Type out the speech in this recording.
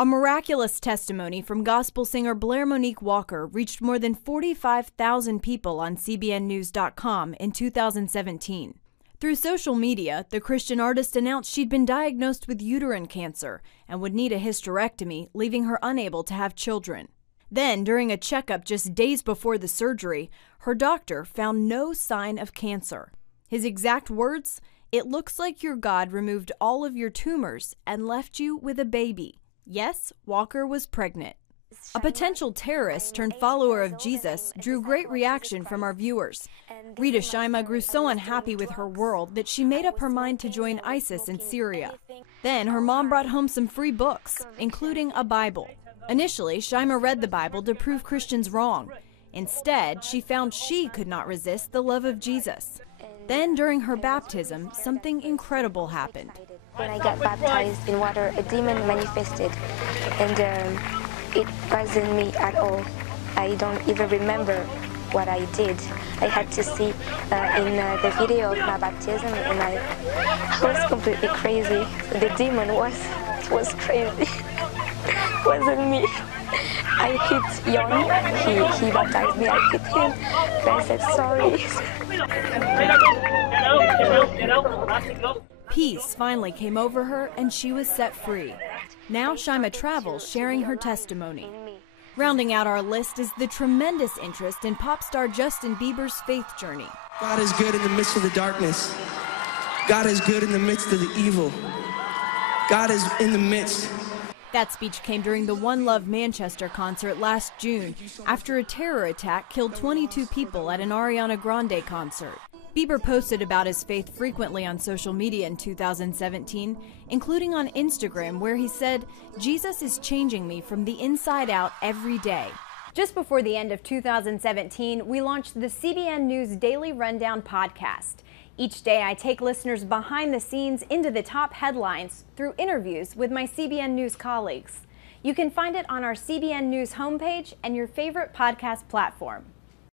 A miraculous testimony from gospel singer Blair Monique Walker reached more than 45,000 people on CBNnews.com in 2017. Through social media, the Christian artist announced she'd been diagnosed with uterine cancer and would need a hysterectomy, leaving her unable to have children. Then, during a checkup just days before the surgery, her doctor found no sign of cancer. His exact words, "It looks like your God removed all of your tumors and left you with a baby." Yes, Walker was pregnant. A potential terrorist turned follower of Jesus drew great reaction from our viewers. Rita Shaima grew so unhappy with her world that she made up her mind to join ISIS in Syria. Then her mom brought home some free books, including a Bible. Initially, Shaima read the Bible to prove Christians wrong. Instead, she found she could not resist the love of Jesus. Then, during her baptism, something incredible happened. When I got baptized in water, a demon manifested, and it wasn't me at all. I don't even remember what I did. I had to see in the video of my baptism, and I was completely crazy. The demon was crazy. It wasn't me. I hit Yon. He baptized me. I hit him. And I said sorry. Peace finally came over her and she was set free. Now Shaima travels sharing her testimony. Rounding out our list is the tremendous interest in pop star Justin Bieber's faith journey. God is good in the midst of the darkness. God is good in the midst of the evil. God is in the midst. That speech came during the One Love Manchester concert last June after a terror attack killed 22 people at an Ariana Grande concert. Bieber posted about his faith frequently on social media in 2017, including on Instagram, where he said, "Jesus is changing me from the inside out every day." Just before the end of 2017, we launched the CBN News Daily Rundown podcast. Each day, I take listeners behind the scenes into the top headlines through interviews with my CBN News colleagues. You can find it on our CBN News homepage and your favorite podcast platform.